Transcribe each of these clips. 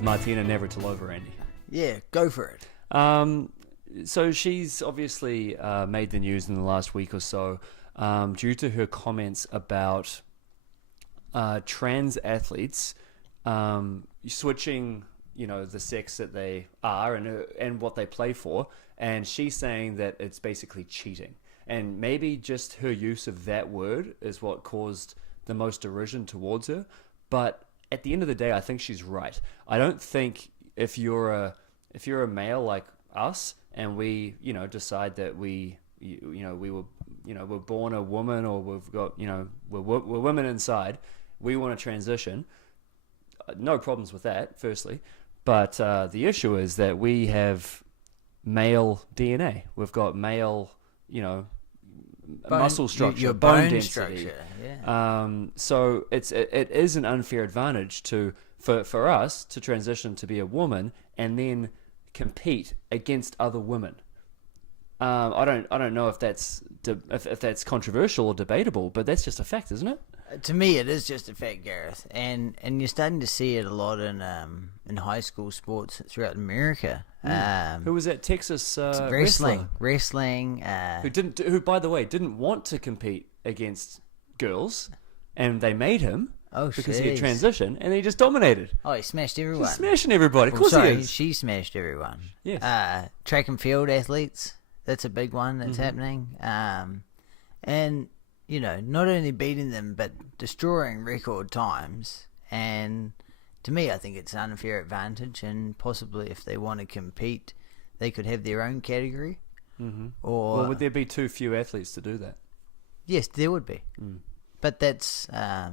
of Martina Navratilova, Andy. Yeah, go for it. So she's obviously made the news in the last week or so due to her comments about trans athletes switching, the sex that they are and what they play for, and she's saying that it's basically cheating. And maybe just her use of that word is what caused the most derision towards her. But at the end of the day, I think she's right. I don't think if you're a male like us and we, decide that we're born a woman, or we've got, we're women inside, we want to transition. No problems with that, firstly. But the issue is that we have male DNA. We've got male, muscle structure, your bone bone density. structure, yeah. So it is an unfair advantage for us to transition to be a woman and then compete against other women. I don't know if that's controversial or debatable, but that's just a fact, isn't it? To me, it is just a fact, Gareth, and you're starting to see it a lot in high school sports throughout America. Who was that Texas wrestling? Who, by the way, didn't want to compete against girls, and they made him because he had transitioned, and he just dominated. Oh, he smashed everyone. He's smashing everybody. Of course he is. She smashed everyone. Yes. Track and field athletes. That's a big one that's happening. And not only beating them, but destroying record times. And to me, I think it's an unfair advantage. And possibly, if they want to compete, they could have their own category. Mm-hmm. Or would there be too few athletes to do that? Yes, there would be. But that's part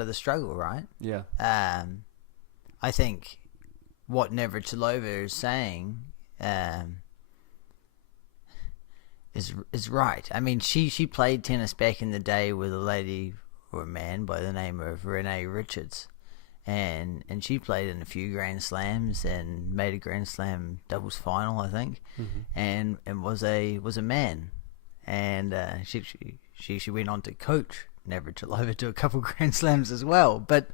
of the struggle, right? Yeah. I think what Navratilova is saying is right. I mean, she played tennis back in the day with a lady or a man by the name of Renee Richards, and she played in a few Grand Slams and made a Grand Slam doubles final, I think, and was a man, and she went on to coach Navratilova to a couple Grand Slams as well. But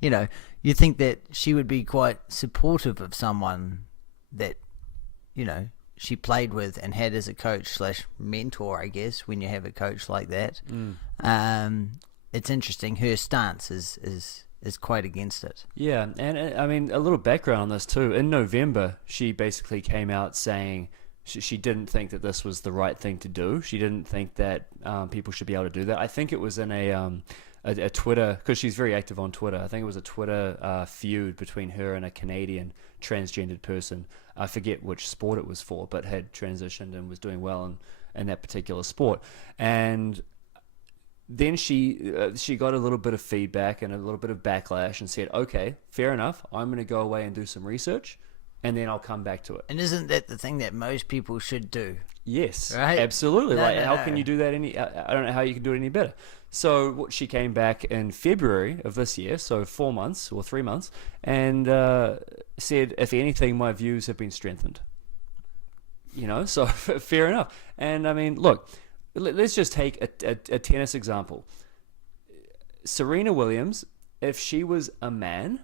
you think that she would be quite supportive of someone that she played with and had as a coach / mentor, I guess, when you have a coach like that. It's interesting. Her stance is quite against it. Yeah, and I mean, a little background on this too. In November, she basically came out saying she didn't think that this was the right thing to do. She didn't think that people should be able to do that. I think it was in a Twitter, because she's very active on Twitter. I think it was a Twitter feud between her and a Canadian transgendered person. I forget which sport it was for, but had transitioned and was doing well in that particular sport. And then she got a little bit of feedback and a little bit of backlash and said, okay, fair enough, I'm going to go away and do some research, and then I'll come back to it. And isn't that the thing that most people should do? Yes, right? Absolutely. How can you do that I don't know how you can do it any better. So she came back in February of this year, so 4 months or 3 months, and said, if anything, my views have been strengthened. So fair enough. And I mean, look, let's just take a tennis example. Serena Williams, if she was a man,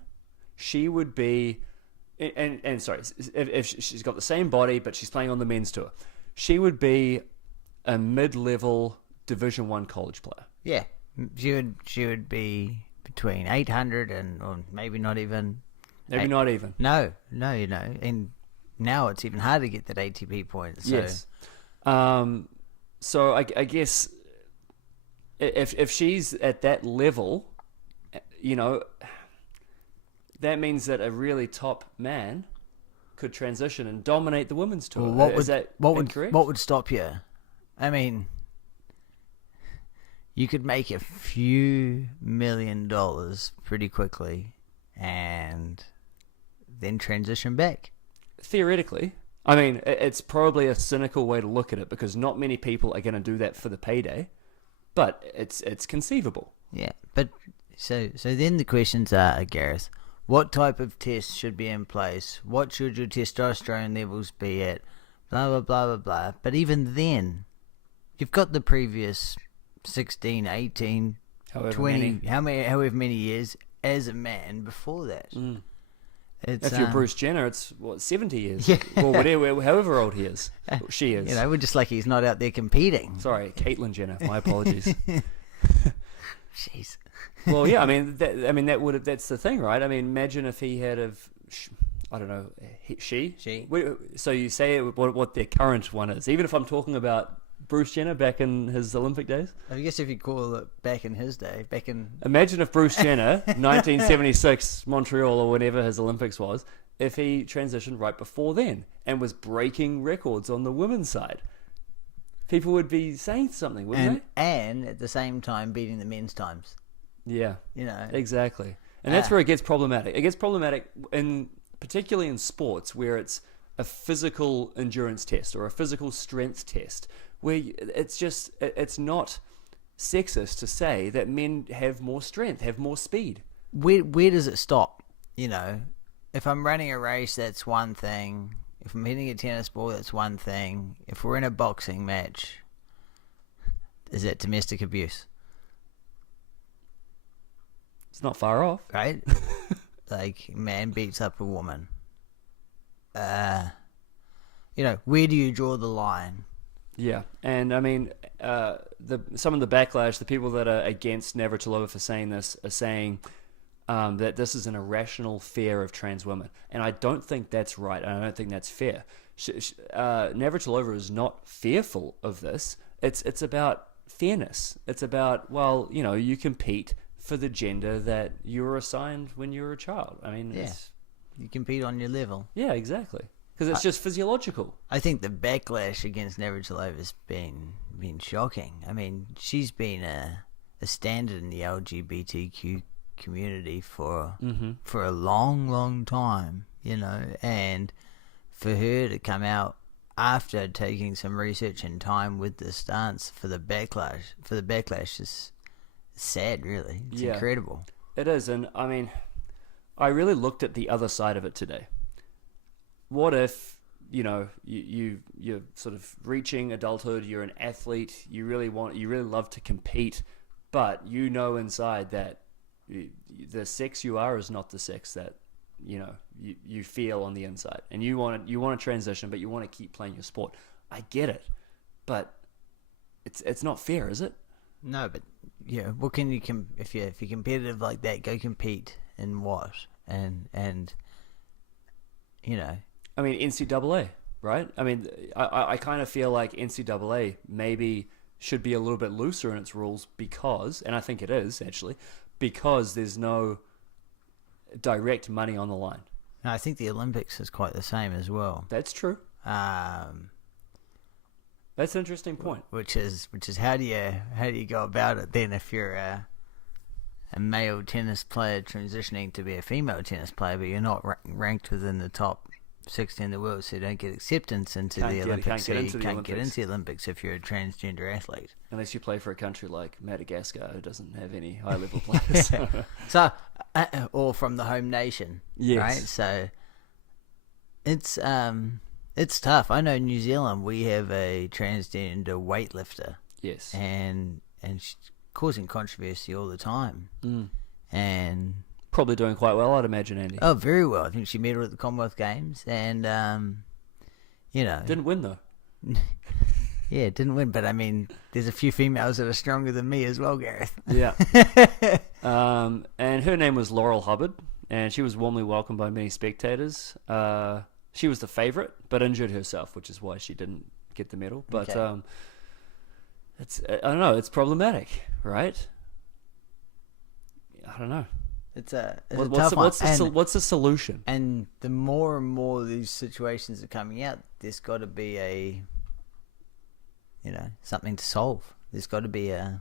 she would be, and sorry, if she's got the same body, but she's playing on the men's tour, she would be a mid-level Division I college player. Yeah, she would be between 800 or maybe not even. Maybe not even. No, and now it's even harder to get that ATP point. So. Yes. So I guess if she's at that level, that means that a really top man could transition and dominate the women's tour. Well, what would stop you? I mean, you could make a few $1 million pretty quickly and then transition back. Theoretically. I mean, it's probably a cynical way to look at it because not many people are going to do that for the payday, but it's conceivable. Yeah, but so then the questions are, Gareth, what type of test should be in place? What should your testosterone levels be at? Blah, blah, blah, blah, blah. But even then, you've got the previous 16, 18, however 20, many. however many years as a man before that. It's, If you're Bruce Jenner, it's, 70 years? Yeah. Or whatever, however old he is. She is. we're just lucky he's not out there competing. Sorry, Caitlyn Jenner. My apologies. Jeez. Well, yeah, that's the thing, right? I mean, imagine if he had I don't know, she? So you say what their current one is, even if I'm talking about Bruce Jenner back in his Olympic days? I guess if you call it back in his day, Imagine if Bruce Jenner, 1976, Montreal or whatever his Olympics was, if he transitioned right before then and was breaking records on the women's side. People would be saying something, wouldn't they? And at the same time beating the men's times. Yeah. Exactly. And that's Ah. where it gets problematic. It gets problematic particularly in sports where it's a physical endurance test or a physical strength test, where it's not sexist to say that men have more strength, have more speed. Where does it stop? If I'm running a race, that's one thing. If I'm hitting a tennis ball, that's one thing. If we're in a boxing match, is that domestic abuse? It's not far off. Right? Like, man beats up a woman. Where do you draw the line? Yeah, and I mean, some of the backlash, the people that are against Navratilova for saying this are saying that this is an irrational fear of trans women, and I don't think that's right. I don't think that's fair. Navratilova is not fearful of this. It's about fairness. It's about, you compete for the gender that you were assigned when you were a child. I mean, you compete on your level. Yeah, exactly. Because it's just physiological. I think the backlash against Navratilova has been shocking. I mean, she's been a standard in the LGBTQ community for a long, long time, and for her to come out after taking some research and time with the stance for the backlash is sad, really. It's incredible. It is, and I mean, I really looked at the other side of it today. What if, you're sort of reaching adulthood, you're an athlete, you really love to compete, but inside that the sex you are is not the sex that, you feel on the inside, and you want to transition, but you want to keep playing your sport. I get it, but it's not fair, is it? No, but what can you if you're competitive like that, go compete in what? And I mean, NCAA, right? I mean, I kind of feel like NCAA maybe should be a little bit looser in its rules because, and I think it is actually, because there's no direct money on the line. No, I think the Olympics is quite the same as well. That's true. That's an interesting point. Which is how do you go about it then if you're a male tennis player transitioning to be a female tennis player, but you're not ranked within the top 60 in the world, so you don't get acceptance into the Olympics. So you can't get into the Olympics if you're a transgender athlete. Unless you play for a country like Madagascar, who doesn't have any high-level players. So, or from the home nation, yes. Right? So, it's tough. I know in New Zealand we have a transgender weightlifter. Yes. And she's causing controversy all the time. And probably doing quite well, I'd imagine, Andy. Oh, very well. I think she medaled at the Commonwealth Games, and didn't win though. Yeah, didn't win, but I mean, there's a few females that are stronger than me as well, Gareth. Yeah. And her name was Laurel Hubbard, and she was warmly welcomed by many spectators. She was the favourite, but injured herself, which is why she didn't get the medal. But okay. I don't know. It's problematic, right? I don't know. It's a tough one. What's the solution? And the more and more these situations are coming out, there's got to be something to solve. There's got to be an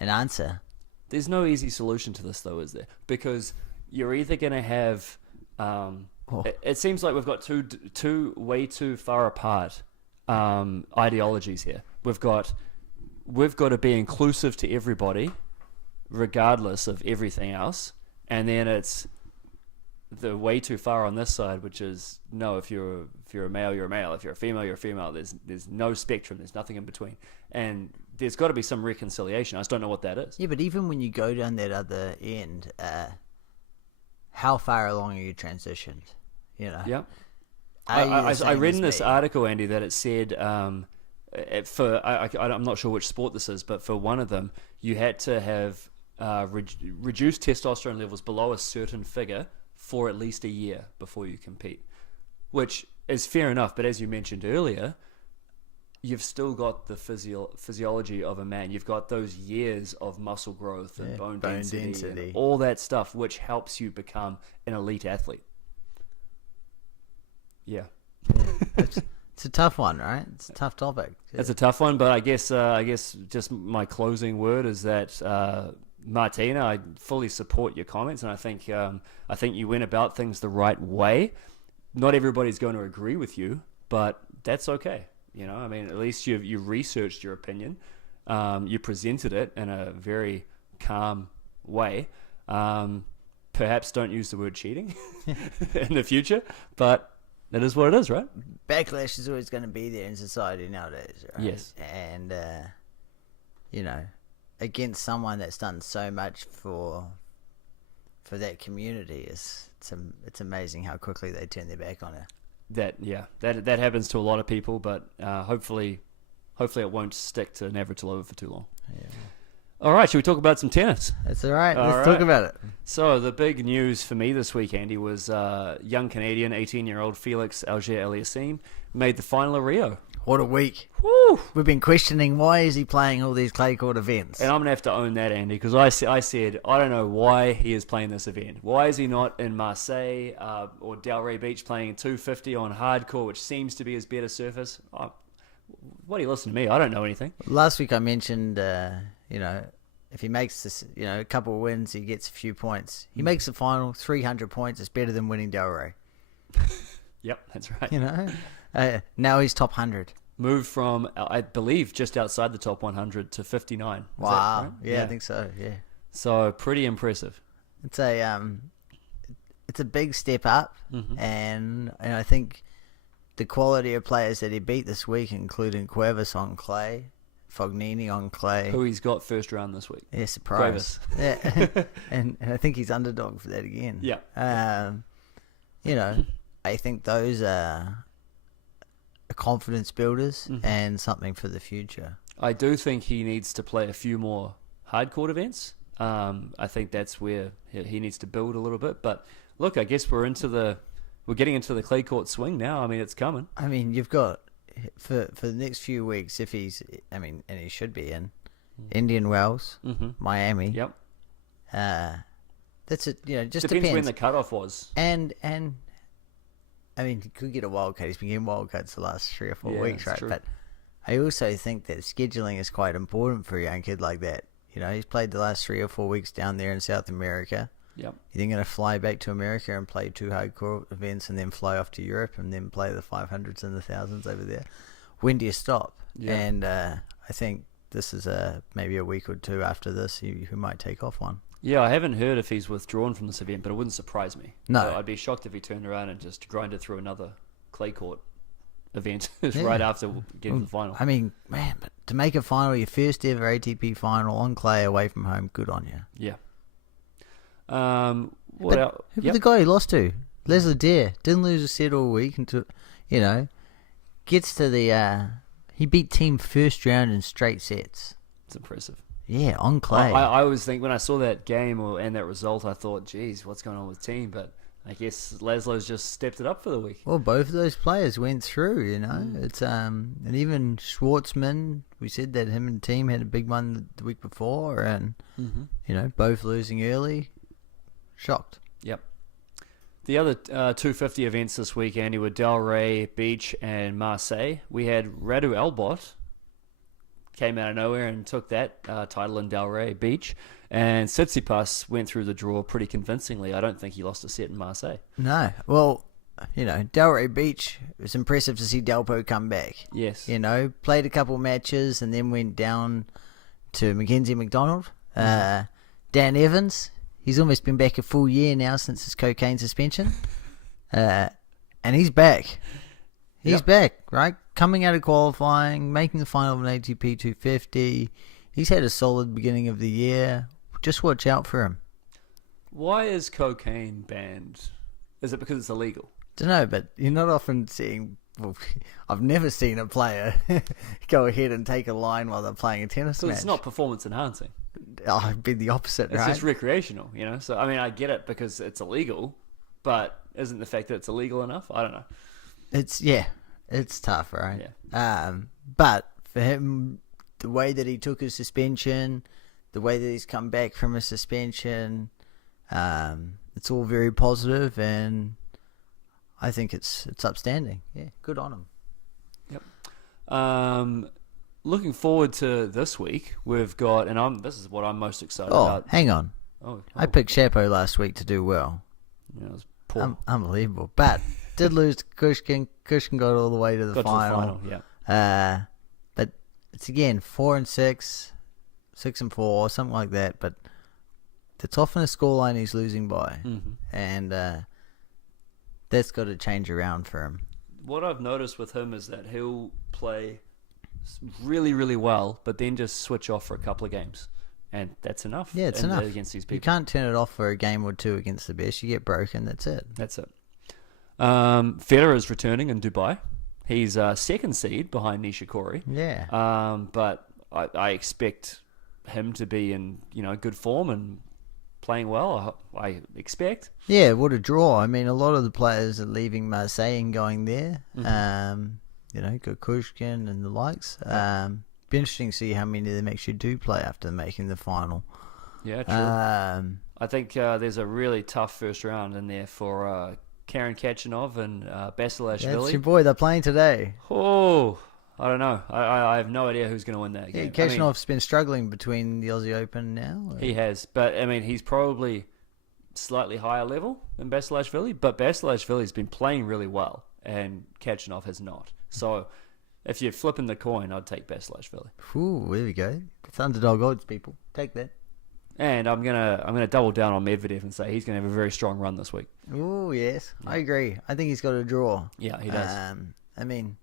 answer. There's no easy solution to this, though, is there? Because you're either going to have... It seems like we've got two way too far apart ideologies here. We've got to be inclusive to everybody, regardless of everything else. And then it's the way too far on this side, which is no. If you're a male, you're a male. If you're a female, you're a female. There's no spectrum. There's nothing in between. And there's got to be some reconciliation. I just don't know what that is. Yeah, but even when you go down that other end, how far along are you transitioned? You know. Yeah. Are you the I same read as in this me? article, Andy, that it said I'm not sure which sport this is, but for one of them, you had to have reduced testosterone levels below a certain figure for at least a year before you compete, which is fair enough. But as you mentioned earlier, you've still got the physiology of a man. You've got those years of muscle growth and bone density and all that stuff, which helps you become an elite athlete. Yeah. It's a tough one, right? It's a tough topic. It's a tough one, but I guess just my closing word is that Martina, I fully support your comments, and I think you went about things the right way. Not everybody's going to agree with you, but that's okay. You know, I mean, at least you researched your opinion, you presented it in a very calm way. Perhaps don't use the word cheating in the future, but it is what it is, right? Backlash is always going to be there in society nowadays, right? Yes. And, against someone that's done so much for that community, it's amazing how quickly they turn their back on it. That happens to a lot of people, but hopefully it won't stick to Navratilova for too long. Yeah. All right, shall we talk about some tennis? That's all right. Let's talk about it. So the big news for me this week, Andy, was young Canadian, 18-year-old Felix Auger-Aliassime made the final of Rio. What a week. Woo! We've been questioning why is he playing all these clay court events. And I'm going to have to own that, Andy, because I said, I don't know why he is playing this event. Why is he not in Marseille or Delray Beach playing 250 on hardcore, which seems to be his better surface? Why do you listen to me? I don't know anything. Last week I mentioned, if he makes this, a couple of wins, he gets a few points. He makes the final, 300 points. It's better than winning Delray. Yep, that's right. Now he's top 100. Moved from, I believe, just outside the top 100 to 59. Is wow. that right? Yeah, I think so. Yeah. So pretty impressive. It's a big step up, and I think the quality of players that he beat this week, including Cuevas on clay, Fognini on clay. Who he's got first round this week. Yeah, surprise. Yeah. and I think he's underdog for that again. Yeah. I think those are confidence builders and something for the future. I do think he needs to play a few more hardcourt events. I think that's where he needs to build a little bit. But look, I guess we're getting into the clay court swing now. I mean, it's coming. I mean, you've got for the next few weeks, if he's, and he should be in Indian Wells, Miami. Yep. That's it. Just depends when depends the cutoff was. And I mean, he could get a wild card. He's been getting wild cards the last 3 or 4 weeks, right? True. But I also think that scheduling is quite important for a young kid like that. He's played the last 3 or 4 weeks down there in South America. Yep. You're then going to fly back to America and play 2 hardcore events and then fly off to Europe and then play the 500s and the 1000s over there. When do you stop? Yeah. And I think this is maybe a week or 2 after this, he might take off one. Yeah, I haven't heard if he's withdrawn from this event, but it wouldn't surprise me. No. I'd be shocked if he turned around and just grinded through another clay court event right after getting to the final. I mean, man, but to make a final, your first ever ATP final on clay away from home, good on you. Yeah. Who was the guy he lost to? Leslie Dare. Didn't lose a set all week until, gets to the, he beat team first round in straight sets. It's impressive. Yeah, on clay. I always think when I saw that game and that result, I thought, geez, what's going on with team? But I guess Laszlo's just stepped it up for the week. Well, both of those players went through, It's and even Schwartzman, we said that him and team had a big one the week before, and both losing early. Shocked. Yep. The other 250 events this week, Andy, were Delray Beach and Marseille. We had Radu Albot came out of nowhere and took that title in Delray Beach. And Tsitsipas went through the draw pretty convincingly. I don't think he lost a set in Marseille. No. Well, Delray Beach, it was impressive to see Delpo come back. Yes. Played a couple matches and then went down to Mackenzie McDonald. Dan Evans, he's almost been back a full year now since his cocaine suspension. And he's back. He's back, right? Coming out of qualifying, making the final of an ATP 250. He's had a solid beginning of the year. Just watch out for him. Why is cocaine banned? Is it because it's illegal? Don't know, but you're not often seeing. Well, I've never seen a player go ahead and take a line while they're playing a tennis So match. it's not performance enhancing. Oh, it'd be the opposite, It's right? just recreational, you know? So, I mean, I get it because it's illegal, but isn't the fact that it's illegal enough? I don't know. It's tough, right? Yeah. But for him, the way that he took his suspension, the way that he's come back from his suspension, it's all very positive, and I think it's upstanding. Yeah, good on him. Yep. Looking forward to this week, we've got, and this is what I'm most excited about. Hang on. I picked Chapo last week to do well. Yeah, it was poor. Unbelievable. But did lose to Kushkin. Kushkin got all the way to the final. Yeah. But it's again 4-6, 6-4, something like that. But it's often a scoreline he's losing by, and that's got to change around for him. What I've noticed with him is that he'll play really, really well, but then just switch off for a couple of games, and that's enough. Yeah, it's enough against these people. You can't turn it off for a game or two against the best. You get broken. That's it. That's it. Federer's returning in Dubai. He's second seed behind Nishikori. Yeah. But I expect him to be in good form and playing well. I expect. Yeah, what a draw. I mean, a lot of the players are leaving Marseille and going there. Got Kushkin and the likes. Be interesting to see how many of them actually do play after making the final. Yeah, true. I think there's a really tough first round in there for Karen Khachanov and Basilashvili. That's your boy. They're playing today. Oh, I don't know. I have no idea who's going to win that game. Yeah, Khachanov's been struggling between the Aussie Open now. He has, but I mean, he's probably slightly higher level than Basilashvili, but Basilashvili's been playing really well, and Khachanov has not. So, if you're flipping the coin, I'd take Basilashvili. Ooh, there we go. It's underdog odds, people. Take that. And I'm gonna double down on Medvedev and say he's gonna have a very strong run this week. Oh yes, I agree. I think he's got a draw. Yeah, he does. I mean,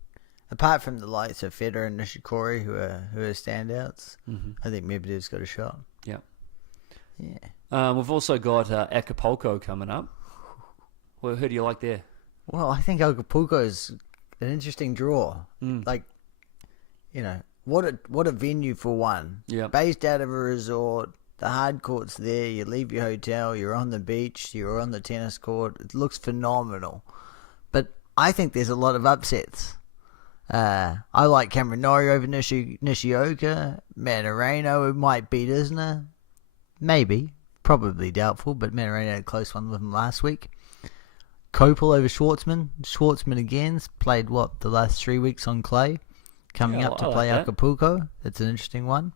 apart from the likes of Federer and Nishikori, who are standouts, I think Medvedev's got a shot. Yeah. Yeah. We've also got Acapulco coming up. Well, who do you like there? Well, I think Acapulco's an interesting draw. Like, what a venue for one. Yeah. Based out of a resort, the hard court's there. You leave your hotel, you're on the beach, you're on the tennis court. It looks phenomenal. But I think there's a lot of upsets. I like Cameron Norrie over Nishioka. Mannarino, who might beat Isner. Maybe. Probably doubtful, but Mannarino had a close one with him last week. Kopel over Schwartzman. Schwartzman again's played, the last 3 weeks on clay. Coming up to play Acapulco. That's an interesting one.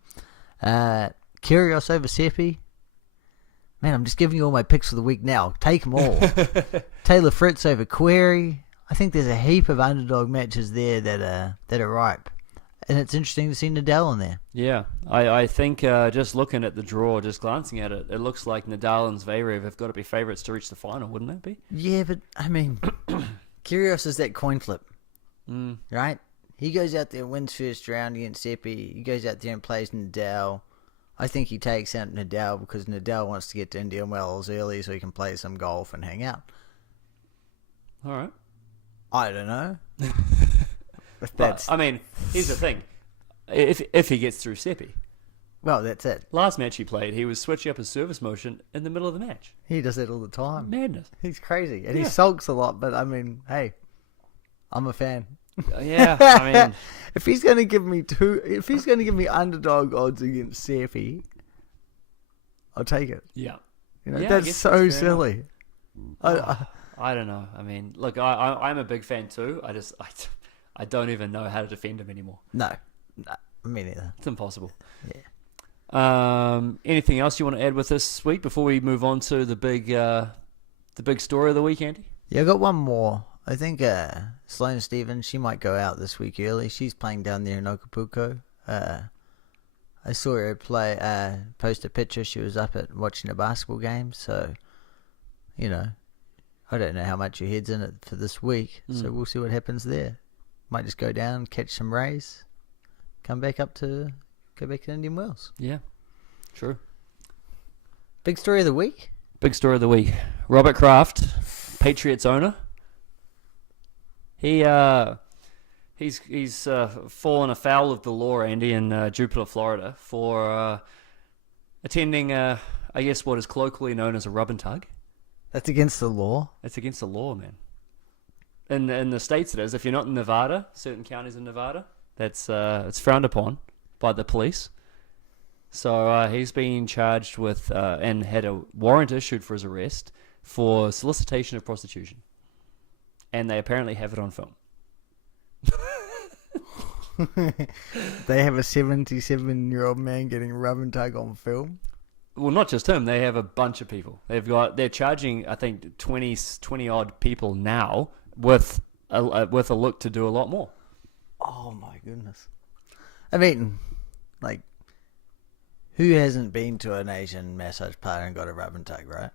Kyrgios over Seppi. Man, I'm just giving you all my picks for the week now. Take them all. Taylor Fritz over Query. I think there's a heap of underdog matches there that are ripe. And it's interesting to see Nadal in there. Yeah, I think just looking at the draw, just glancing at it, it looks like Nadal and Zverev have got to be favourites to reach the final, wouldn't it be? Yeah, but, I mean, Kyrgios is that coin flip, right? He goes out there and wins first round against Seppi. He goes out there and plays Nadal. I think he takes out Nadal because Nadal wants to get to Indian Wells early so he can play some golf and hang out. All right. I don't know. But, I mean, here's the thing. If he gets through Seppi. Well, that's it. Last match he played, he was switching up his service motion in the middle of the match. He does that all the time. Madness. He's crazy. And he sulks a lot, but I mean, hey, I'm a fan. Yeah, I mean, if he's going to give me underdog odds against Seppi, I'll take it. Yeah. That's so silly. I don't know. I mean, look, I'm a big fan too. I don't even know how to defend him anymore. No, me neither. It's impossible. Yeah. Anything else you want to add with this week before we move on to the big story of the week, Andy? Yeah, I got one more. I think Sloane Stephens, she might go out this week early. She's playing down there in Acapulco. I saw her post a picture. She was up at watching a basketball game. So, I don't know how much your head's in it for this week. So we'll see what happens there. Might just go down, catch some rays, go back to Indian Wells. Yeah, true. Big story of the week? Big story of the week. Robert Kraft, Patriots owner. He's fallen afoul of the law, Andy, in Jupiter, Florida, for attending, I guess, what is colloquially known as a rub and tug. That's against the law. It's against the law, man. In the states, it is. If you're not in Nevada, certain counties in Nevada, that's it's frowned upon by the police. So he's been charged with and had a warrant issued for his arrest for solicitation of prostitution, and they apparently have it on film. They have a 77-year-old man getting rub and tug on film. Well, not just him. They have a bunch of people. They're charging, I think, 20 odd people now with a look to do a lot more. Oh my goodness! I mean, like, who hasn't been to an Asian massage parlor and got a rub and tug, right?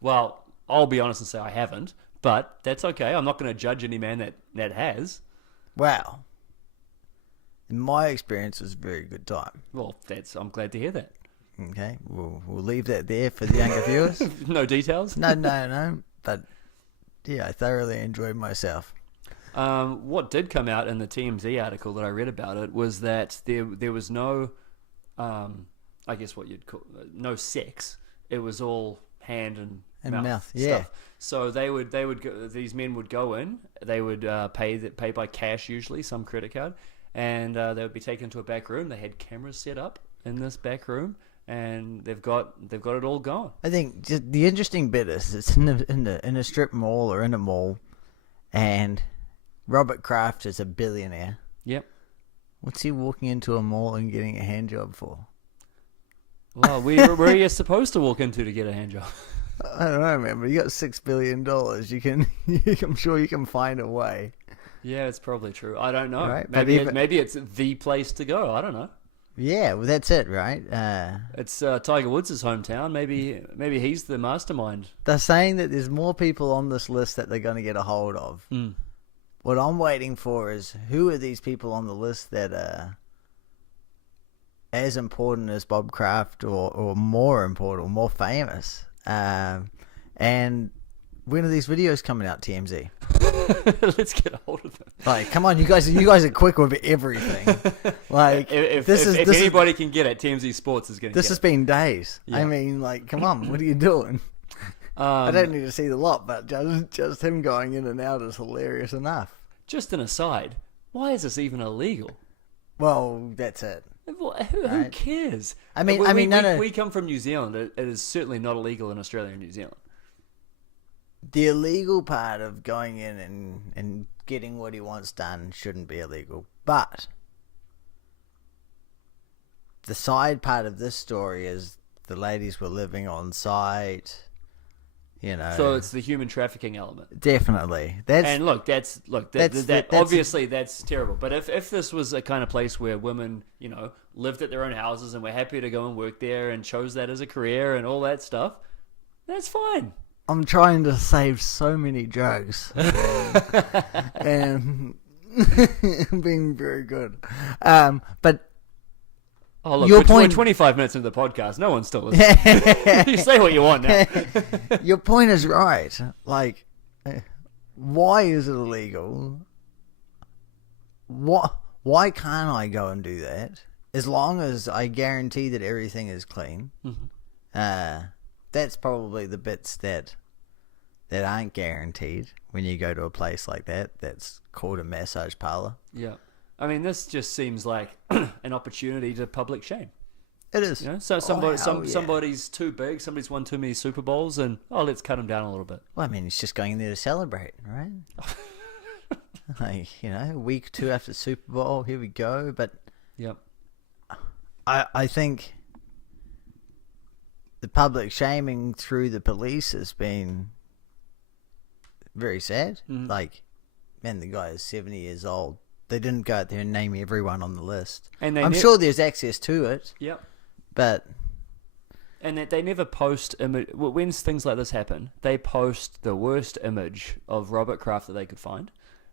Well, I'll be honest and say I haven't, but that's okay. I'm not going to judge any man that has. Wow. In my experience, it was a very good time. Well, I'm glad to hear that. Okay, we'll leave that there for the younger viewers. No details? No. But yeah, I thoroughly enjoyed myself. What did come out in the TMZ article that I read about it was that there was no, I guess what you'd call no sex. It was all hand and mouth yeah. stuff. So they would go, these men would go in. They would pay by cash, usually some credit card, and they would be taken to a back room. They had cameras set up in this back room, and they've got it all going. I think just the interesting bit is it's in a strip mall or in a mall, and Robert Kraft is a billionaire. Yep. What's he walking into a mall and getting a hand job for? Well, where are you supposed to walk into to get a hand job? I don't know, man, but you got $6 billion. You can, I'm sure you can find a way. Yeah, it's probably true. I don't know. Right? Maybe it's the place to go. I don't know. Yeah, well, that's it, right? It's Tiger Woods' hometown. Maybe he's the mastermind. They're saying that there's more people on this list that they're going to get a hold of. Mm. What I'm waiting for is who are these people on the list that are as important as Bob Kraft or more important or more famous? And when are these videos coming out, TMZ? Let's get a hold of them. Like, come on, you guys are quick with everything. Like, if anybody can get it, TMZ Sports is going to get it. This has been days. Yeah. I mean, like, come on, what are you doing? I don't need to see the lot, but just him going in and out is hilarious enough. Just an aside, why is this even illegal? Well, that's it. Who cares? I mean, we come from New Zealand. It is certainly not illegal in Australia and New Zealand. The illegal part of going in and getting what he wants done shouldn't be illegal. But the side part of this story is the ladies were living on site. You know, so it's the human trafficking element. Definitely. That's obviously that's terrible. But if this was a kind of place where women, you know, lived at their own houses and were happy to go and work there and chose that as a career and all that stuff, that's fine. I'm trying to save so many drugs and being very good. But oh, look, we're 25 minutes into the podcast. No one's still listening. You say what you want now. Your point is right. Like, why is it illegal? Why can't I go and do that? As long as I guarantee that everything is clean. Mm-hmm. That's probably the bits that aren't guaranteed when you go to a place like that. That's called a massage parlor. Yeah. I mean, this just seems like an opportunity to public shame. It is. You know? So somebody's too big, somebody's won too many Super Bowls, and let's cut him down a little bit. Well, I mean, he's just going in there to celebrate, right? Like, you know, week 2 after Super Bowl, here we go. But yep. I think the public shaming through the police has been very sad. Mm-hmm. Like, man, the guy is 70 years old. They didn't go out there and name everyone on the list. And I'm sure there's access to it. Yep. But... And that they never post... when things like this happen, they post the worst image of Robert Kraft that they could find.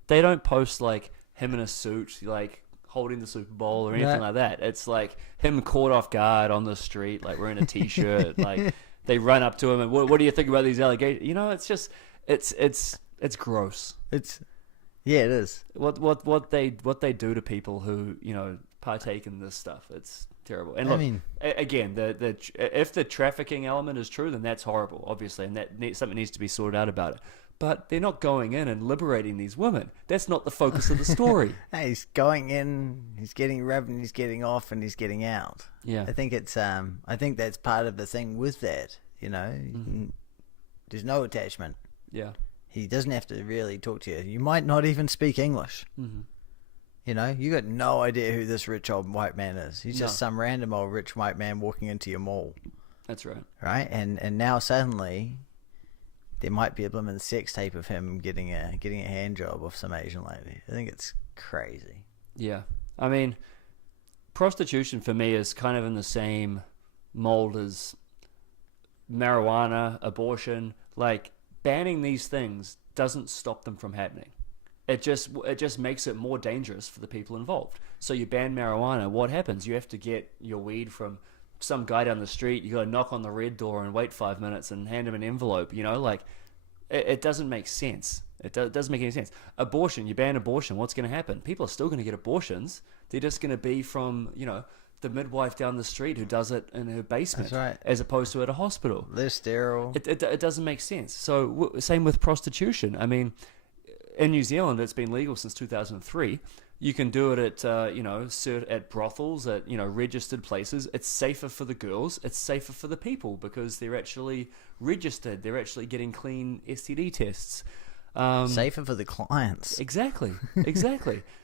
They don't post, like, him in a suit, like, holding the Super Bowl or anything like that. It's like him caught off guard on the street, like wearing a t-shirt. Like they run up to him and what do you think about these allegations? It's just it's gross. It is. What they do to people who partake in this stuff. It's terrible. And look, again, if the trafficking element is true, then that's horrible, obviously, and something needs to be sorted out about it. But they're not going in and liberating these women. That's not the focus of the story. Hey, he's going in, he's getting rubbed, and he's getting off, and he's getting out. Yeah, I think that's part of the thing with that. There's no attachment. Yeah, he doesn't have to really talk to you. You might not even speak English. Mm-hmm. You got no idea who this rich old white man is. He's just some random old rich white man walking into your mall. That's right. Right, and now suddenly there might be a blooming sex tape of him getting a hand job off some Asian lady. I think it's crazy. Yeah, I mean, prostitution for me is kind of in the same mold as marijuana, abortion. Like, banning these things doesn't stop them from happening. It just makes it more dangerous for the people involved. So you ban marijuana, what happens? You have to get your weed from some guy down the street. You got to knock on the red door and wait 5 minutes and hand him an envelope. It doesn't make sense. It doesn't make any sense. Abortion, you ban abortion, what's going to happen? People are still going to get abortions. They're just going to be from the midwife down the street who does it in her basement. That's right. As opposed to at a hospital. They're sterile. It doesn't make sense. So same with prostitution. I mean, in New Zealand, it's been legal since 2003. You can do it at brothels, at registered places. It's safer for the girls. It's safer for the people because they're actually registered. They're actually getting clean STD tests. Safer for the clients. Exactly.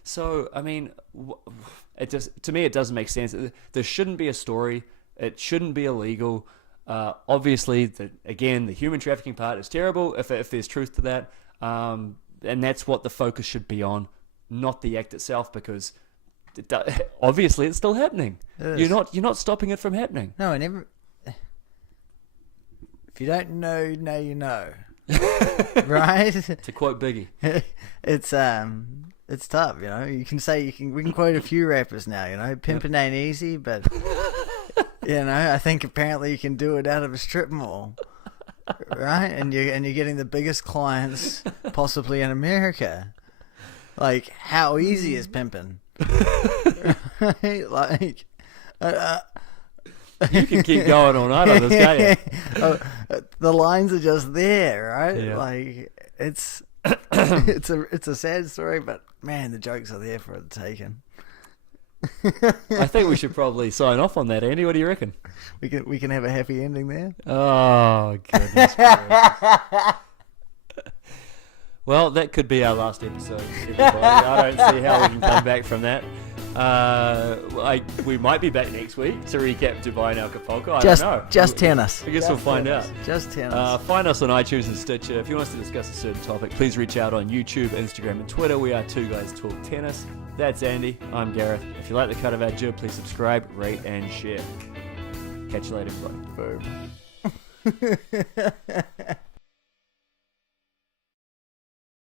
So I mean, to me it doesn't make sense. There shouldn't be a story. It shouldn't be illegal. Obviously, the human trafficking part is terrible. If there's truth to that. And that's what the focus should be on, not the act itself, because obviously it's still happening. You're not stopping it from happening. No, if you don't know, now you know, right? To quote Biggie, it's tough. You can say we can quote a few rappers now. Pimping ain't easy, but I think apparently you can do it out of a strip mall. Right, and you're getting the biggest clients possibly in America. Like, how easy is pimping? Right? Like, you can keep going all night on this, can't you? The lines are just there, right? Yeah. Like, it's a sad story, but man, the jokes are there for the taking. I think we should probably sign off on that, Andy. What do you reckon? We can have a happy ending there. Oh, goodness gracious. Well, that could be our last episode, everybody. I don't see how we can come back from that. We might be back next week to recap Dubai and Acapulco. I don't know. Just tennis. I guess we'll find out. Just tennis. Find us on iTunes and Stitcher. If you want us to discuss a certain topic, please reach out on YouTube, Instagram, and Twitter. We are Two Guys Talk Tennis. That's Andy. I'm Gareth. If you like the cut of our jib, please subscribe, rate, and share. Catch you later, everybody. Boom.